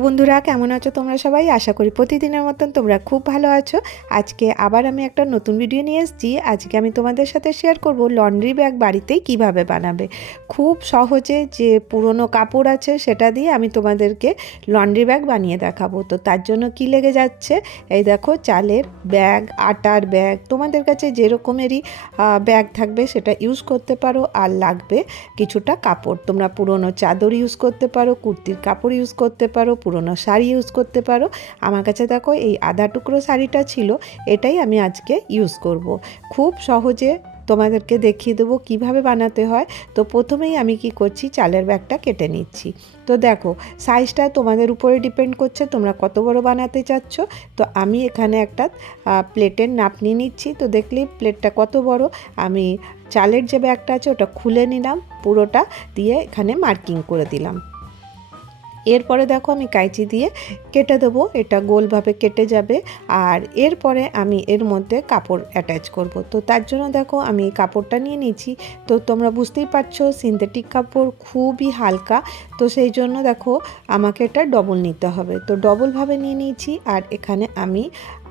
বন্ধুরা, কেমন আছো তোমরা সবাই? আশা করি প্রতিদিনের মতন তোমরা খুব ভালো আছো। আজকে আবার আমি একটা নতুন ভিডিও নিয়ে এসেছি। আজকে আমি তোমাদের সাথে শেয়ার করব লন্ড্রি ব্যাগ বাড়িতেই কীভাবে বানাবে। খুব সহজে যে পুরনো কাপড় আছে সেটা দিয়ে আমি তোমাদেরকে লন্ড্রি ব্যাগ বানিয়ে দেখাবো। তো তার জন্য কি লেগে যাচ্ছে? এই দেখো, চালের ব্যাগ আটার ব্যাগ তোমাদের কাছে যেরকমেরই ব্যাগ থাকবে সেটা ইউজ করতে পারো আর লাগবে কিছুটা কাপড়। তোমরা পুরনো চাদর ইউজ করতে পারো, কুর্তির কাপড় ইউজ করতে পারো পুরনো শাড়ি ইউজ করতে পারো। আমার কাছে দেখো এই আধা টুকরো শাড়িটা ছিল, এটাই আমি আজকে ইউজ করব। খুব সহজে তোমাদেরকে দেখিয়ে দেবো কীভাবে বানাতে হয়। তো প্রথমেই আমি কি করছি, চালের ব্যাগটা কেটে নিচ্ছি। তো দেখো সাইজটা তোমাদের উপরে ডিপেন্ড করছে, তোমরা কত বড় বানাতে চাচ্ছ। তো আমি এখানে একটা প্লেটের নাপ নিয়ে নিচ্ছি। তো দেখলেই প্লেটটা কত বড়। আমি চালের যে ব্যাগটা আছে, ওটা খুলে নিলাম, পুরোটা দিয়ে এখানে মার্কিং করে দিলাম। এরপরে দেখো আমি কাঁচি দিয়ে কেটে দেবো, এটা গোলভাবে কেটে যাবে। আর এরপরে আমি এর মধ্যে কাপড় অ্যাটাচ করব। তো তার জন্য দেখো আমি এই কাপড়টা নিয়ে নিয়েছি। তো তোমরা বুঝতেই পারছ সিনথেটিক কাপড় খুবই হালকা। তো সেই জন্য দেখো আমাকে এটা ডবল নিতে হবে। তো ডবলভাবে নিয়ে নিয়েছি, আর এখানে আমি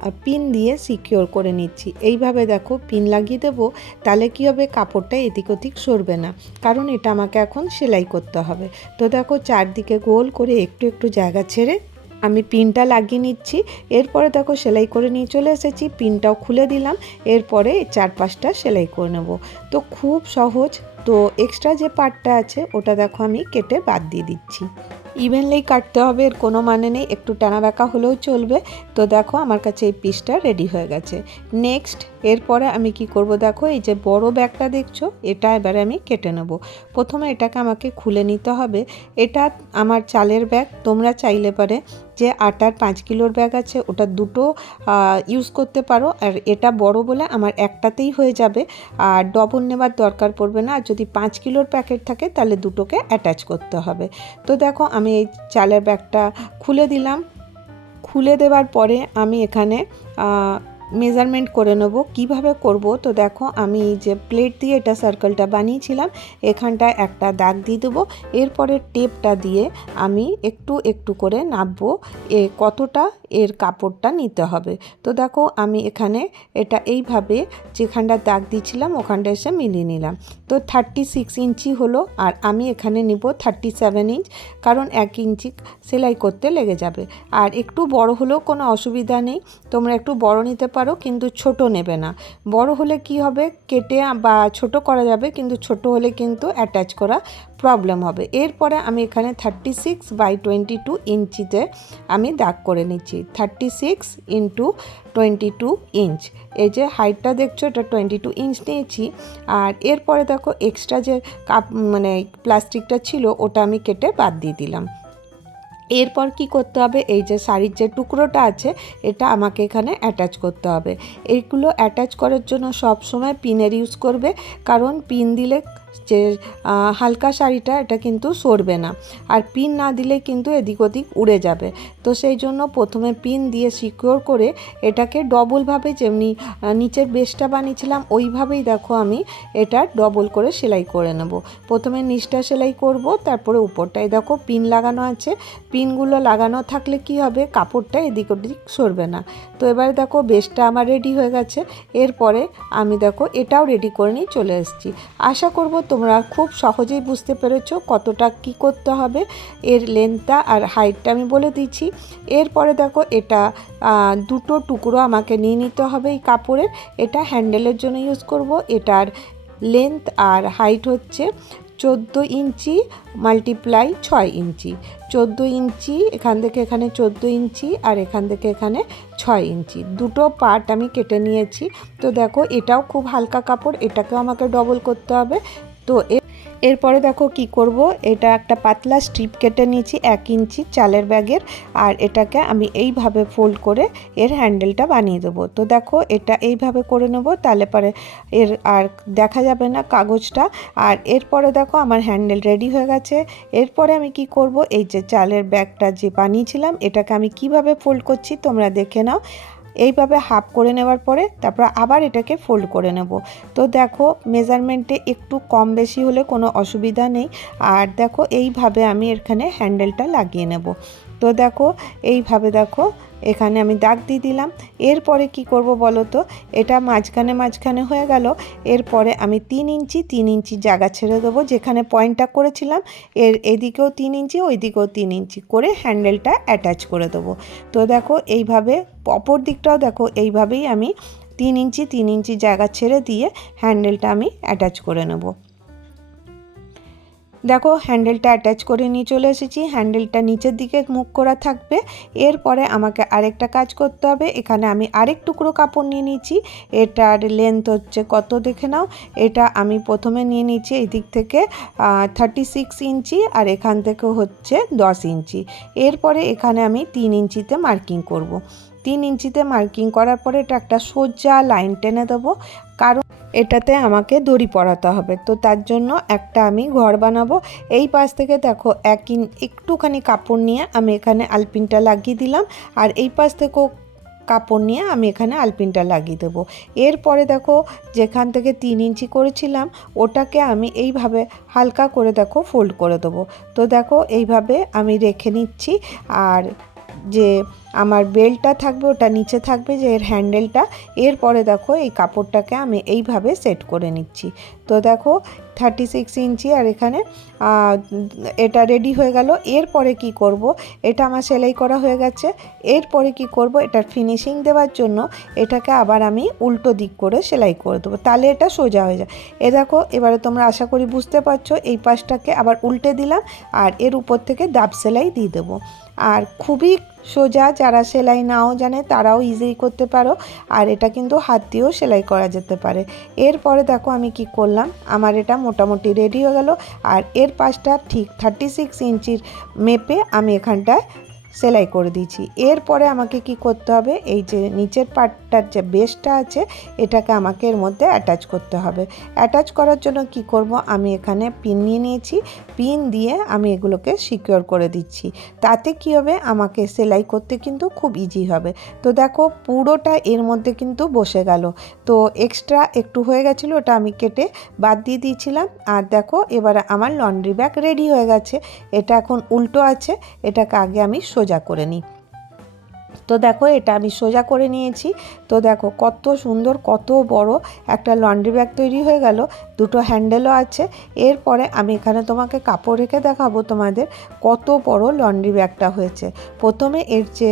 পিন দিয়ে সিকিওর করে নিচ্ছি। এইভাবে দেখো পিন লাগিয়ে দেবো, তাহলে কী হবে? কাপড়টা এদিক ওদিক সরবে না। কারণ এটা আমাকে এখন সেলাই করতে হবে। তো দেখো চারদিকে গোল করে একটু একটু জায়গা ছেড়ে আমি পিনটা লাগিয়ে নিচ্ছি। এরপরে দেখো সেলাই করে নিয়ে চলে এসেছি। পিনটাও খুলে দিলাম। এরপরে এই চারপাশটা সেলাই করে নেব। তো খুব সহজ। তো এক্সট্রা যে পার্টটা আছে, ওটা দেখো আমি কেটে বাদ দিয়ে দিচ্ছি। ইভেনলি কাটতে হবে, এর কোনো মানে নেই। একটু টানা বাঁকা হলেও চলবে। তো দেখো, আমার কাছে এই পিসটা রেডি হয়ে গেছে। নেক্সট এরপরে আমি কি করব? দেখো, এই যে বড় ব্যাগটা দেখছ, এটা এবারে আমি কেটে নেব। প্রথমে এটাকে আমাকে খুলে নিতে হবে। এটা আমার চালের ব্যাগ, তোমরা চাইলে পারে যে আটার পাঁচ কিলোর ব্যাগ আছে, ওটা দুটো ইউজ করতে পারো। আর এটা বড় বলে আমার একটাতেই হয়ে যাবে। আর ডবল নেবার দরকার পড়বে না। আর যদি পাঁচ কিলোর প্যাকেট থাকে, তাহলে দুটোকে অ্যাটাচ করতে হবে। তো দেখো, আমি এই চালের ব্যাগটা খুলে দিলাম। খুলে দেওয়ার পরে আমি এখানে মেজারমেন্ট করে নেব, কীভাবে করব? তো দেখো, আমি যে প্লেট দিয়ে এটা সার্কেলটা বানিয়েছিলাম, এখানটায় একটা দাগ দিয়ে দেবো এরপরে টেপটা দিয়ে আমি একটু একটু করে নাববো, এ কতটা কাপড়টা নিতে হবে। তো দেখো আমি এখানে এটা এইভাবে যেখানটা দাগ দিয়েছিলাম ওখানটা এসে মিলিয়ে নিলাম। তো থার্টি সিক্স ইঞ্চি হলো আর আমি এখানে নিব থার্টি সেভেন ইঞ্চ কারণ এক ইঞ্চি সেলাই করতে লেগে যাবে। আর একটু বড় হলেও কোনো অসুবিধা নেই, তোমরা একটু বড় নিতে পারো কিন্তু ছোট নেবে না। বড় হলে কি হবে? কেটে বা ছোট করা যাবে কিন্তু ছোট হলে কিন্তু অ্যাটাচ করা প্রবলেম হবে। এরপরে আমি এখানে thirty six by twenty two ইঞ্চিতে আমি দাগ করে নিচ্ছি। Thirty six into twenty two inch এই যে হাইটটা দেখছ, এটা টোয়েন্টি টু ইঞ্চ নিয়েছি। আর এরপরে দেখো এক্সট্রা যে কাপ মানে প্লাস্টিকটা ছিল, ওটা আমি কেটে বাদ দিয়ে দিলাম। এরপর কি করতে হবে? এই যে শাড়ির যে টুকরোটা আছে, এটা আমাকে এখানে অ্যাটাচ করতে হবে। এইগুলো অ্যাটাচ করার জন্য সব সময় পিনের ইউজ করবে। কারণ পিন দিলে যে হালকা শাড়িটা, এটা কিন্তু সরবে না। আর পিন না দিলে কিন্তু এদিক ওদিক উড়ে যাবে। তো সেই জন্য প্রথমে পিন দিয়ে সিকিওর করে এটাকে ডবলভাবে যেমনি নিচের বেসটা বানিয়েছিলাম, ওইভাবেই দেখো আমি এটা ডবল করে সেলাই করে নেব। প্রথমে নিচটা সেলাই করব, তারপরে উপরটায় দেখো পিন লাগানো আছে। পিনগুলো লাগানো থাকলে কি হবে? কাপড়টা এদিক ওদিক সরবে না। তো এবারে দেখো বেসটা আমার রেডি হয়ে গেছে। এরপরে আমি দেখো এটাও রেডি করে নিয়ে চলে এসেছি। আশা করব তোমরা খুব সহজেই বুঝতে পেরেছ কতটা কি করতে হবে। এর লেন্থটা আর হাইটটা আমি বলে দিচ্ছি। এরপরে দেখো এটা দুটো টুকরো আমাকে নিয়ে নিতে হবে এই কাপড়ের। এটা হ্যান্ডেলের জন্য ইউজ করব। এটার লেন্থ আর হাইট হচ্ছে চোদ্দ ইঞ্চি মাল্টিপ্লাই ছয় ইঞ্চি। চোদ্দ ইঞ্চি, এখান থেকে এখানে চোদ্দ ইঞ্চি আর এখান থেকে এখানে ছয় ইঞ্চি। দুটো পার্ট আমি কেটে নিয়েছি। তো দেখো এটাও খুব হালকা কাপড়, এটাকেও আমাকে ডবল করতে হবে। তো এরপরে দেখো কি করব? এটা একটা পাতলা স্ট্রিপ কেটে নিয়েছি এক ইঞ্চি চালের ব্যাগের, আর এটাকে আমি এইভাবে ফোল্ড করে এর হ্যান্ডেলটা বানিয়ে দেবো। তো দেখো এটা এইভাবে করে নেব, তাহলে পরে এর আর দেখা যাবে না কাগজটা। আর এরপরে দেখো আমার হ্যান্ডেল রেডি হয়ে গেছে। এরপরে আমি কি করব? এই যে চালের ব্যাগটা যে বানিয়েছিলাম, এটাকে আমি কীভাবে ফোল্ড করছি তোমরা দেখে নাও। এইভাবে হাফ করে নেওয়ার পরে তারপর আবার এটাকে ফোল্ড করে নেব। তো দেখো মেজারমেন্টে একটু কম বেশি হলে কোনো অসুবিধা নেই। আর দেখো, এইভাবে আমি এখানে হ্যান্ডেলটা লাগিয়ে নেব। তো দেখো, এইভাবে দেখো, এখানে আমি দাগ দিয়ে দিলাম। এরপরে কি করব বলো তো? এটা মাঝখানে মাঝখানে হয়ে গেল। এরপরে আমি তিন ইঞ্চি তিন ইঞ্চি জায়গা ছেড়ে দেবো, যেখানে পয়েন্টটা করেছিলাম। এর এদিকেও তিন ইঞ্চি, ওইদিকেও তিন ইঞ্চি করে হ্যান্ডেলটা অ্যাটাচ করে দেবো। তো দেখো, এইভাবে অপর দিকটাও দেখো, এইভাবেই আমি তিন ইঞ্চি তিন ইঞ্চি জায়গা ছেড়ে দিয়ে হ্যান্ডেলটা আমি অ্যাটাচ করে নেব। দেখো হ্যান্ডেলটা অ্যাটাচ করে নিয়ে চলে এসেছি। হ্যান্ডেলটা নিচের দিকে মুখ করা থাকবে। এরপরে আমাকে আরেকটা কাজ করতে হবে। এখানে আমি আরেক টুকরো কাপড় নিয়ে নিয়েছি। এটার লেন্থ হচ্ছে কত দেখে নাও। এটা আমি প্রথমে নিয়ে নিয়েছি এই দিক থেকে থার্টি সিক্স ইঞ্চি আর এখান থেকে হচ্ছে দশ ইঞ্চি। এরপরে এখানে আমি তিন ইঞ্চিতে মার্কিং করব। তিন ইঞ্চিতে মার্কিং করার পরে এটা একটা সোজা লাইন টেনে দেবো। কারণ এটাতে আমাকে দড়ি পরাতে হবে। তো তার জন্য একটা আমি ঘর বানাবো। এই পাশ থেকে দেখো এক ইন একটুখানি কাপড় নিয়ে আমি এখানে আলপিনটা লাগিয়ে দিলাম। আর এই পাশ থেকেও কাপড় নিয়ে আমি এখানে আলপিনটা লাগিয়ে দেবো। এরপরে দেখো যেখান থেকে তিন ইঞ্চি করেছিলাম, ওটাকে আমি এইভাবে হালকা করে দেখো ফোল্ড করে দেবো। তো দেখো এইভাবে আমি রেখে নিচ্ছি। আর যে আমার বেল্টটা থাকবে, ওটা নিচে থাকবে যে এর হ্যান্ডেলটা। এরপরে দেখো এই কাপড়টাকে আমি এইভাবে সেট করে নিচ্ছি। তো দেখো থার্টি সিক্স ইঞ্চি আর এখানে এটা রেডি হয়ে গেল। এরপরে কি করব? এটা আমার সেলাই করা হয়ে গেছে। এরপরে কি করব? এটার ফিনিশিং দেওয়ার জন্য এটাকে আবার আমি উল্টো দিক করে সেলাই করে দেবো। তাহলে এটা সোজা হয়ে যায়। এ দেখো, এবারে তোমরা আশা করি বুঝতে পারছ, এই পাশটাকে আবার উল্টে দিলাম আর এর উপর থেকে দাব সেলাই দিয়ে দেবো। আর খুবই সোজা, যারা সেলাই নাও জানে তারাও ইজিলি করতে পারো। আর এটা কিন্তু হাত দিয়েও সেলাই করা যেতে পারে। এরপরে দেখো আমি কি করলাম। আমার এটা মোটামুটি রেডি হয়ে গেল। আর এর পাশটা ঠিক থার্টি সিক্স ইঞ্চির মেপে আমি এখানটায় সেলাই করে দিয়েছি। এরপরে আমাকে কি করতে হবে? এই যে নিচের পার্টটার যে বেসটা আছে, এটাকে আমাকে এর মধ্যে অ্যাটাচ করতে হবে। অ্যাটাচ করার জন্য কি করব? আমি এখানে পিন নিয়ে নিয়েছি। পিন দিয়ে আমি এগুলোকে সিকিওর করে দিচ্ছি। তাতে কি হবে? আমাকে সেলাই করতে কিন্তু খুব ইজি হবে। তো দেখো, পুরোটা এর মধ্যে কিন্তু বসে গেল। তো এক্সট্রা একটু হয়ে গেছিল, ওটা আমি কেটে বাদ দিয়ে দিয়েছিলাম। আর দেখো, এবারে আমার লন্ড্রি ব্যাগ রেডি হয়ে গেছে। এটা এখন উল্টো আছে। এটাকে আগে আমি সোজা করে নিই তো দেখো এটা আমি সোজা করে নিয়েছি। তো দেখো কত সুন্দর, কত বড় একটা লন্ড্রি ব্যাগ তৈরি হয়ে গেল। দুটো হ্যান্ডেলও আছে। এরপরে আমি এখানে তোমাকে কাপড় রেখে দেখাবো তোমাদের কত বড় লন্ড্রি ব্যাগটা হয়েছে। প্রথমে এর যে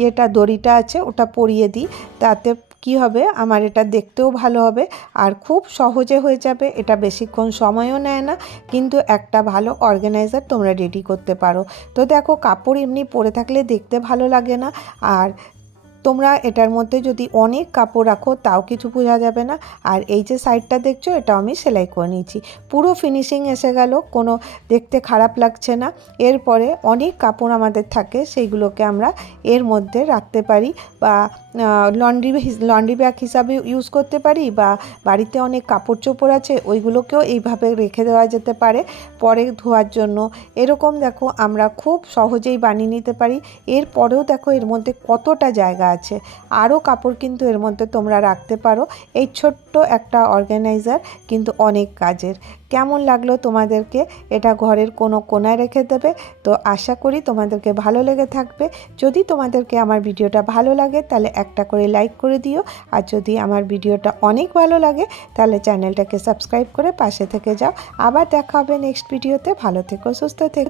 ইয়েটা দড়িটা আছে ওটা পরিয়ে দিই। তাতে কি হবে? আমার এটা দেখতেও ভালো হবে। আর খুব সহজে হয়ে যাবে। এটা বেশিক্ষণ সময়ও নেয় না। কিন্তু একটা ভালো অর্গানাইজার তোমরা রেডি করতে পারো। তো দেখো, কাপড় এমনি পরে থাকলে দেখতে ভালো লাগে না। আর তোমরা এটার মধ্যে যদি অনেক কাপড় রাখো, তাও কিছু বোঝা যাবে না। আর এই যে সাইডটা দেখছ, এটা আমি সেলাই করে নিয়েছি। পুরো ফিনিশিং এসে গেল, কোনো দেখতে খারাপ লাগছে না। এরপরে অনেক কাপড় আমাদের থাকে, সেইগুলোকে আমরা এর মধ্যে রাখতে পারি বা লন্ড্রি লন্ড্রি ব্যাগ হিসাবে ইউজ করতে পারি বা, বাড়িতে অনেক কাপড় চোপড় আছে, ওইগুলোকেও এইভাবে রেখে দেওয়া যেতে পারে পরে ধোয়ার জন্য। এরকম দেখো, আমরা খুব সহজেই বানিয়ে নিতে পারি। এরপরেও দেখো, এর মধ্যে কতটা জায়গা আছে। আরও কাপড় কিন্তু এর মধ্যে তোমরা রাখতে পারো। এই ছোট্ট একটা অর্গানাইজার কিন্তু অনেক কাজের। কেমন লাগল তোমাদেরকে? এটা ঘরের কোনো কোনায় রেখে দেবে। তো আশা করি তোমাদেরকে ভালো লেগে থাকবে। যদি তোমাদেরকে আমার ভিডিওটা ভালো লাগে, তাহলে একটা করে লাইক করে দিও। আর যদি আমার ভিডিওটা অনেক ভালো লাগে, তাহলে চ্যানেলটাকে সাবস্ক্রাইব করে পাশে থেকে যাও। আবার দেখা হবে নেক্সট ভিডিওতে ভালো থেকো, সুস্থ থেকো।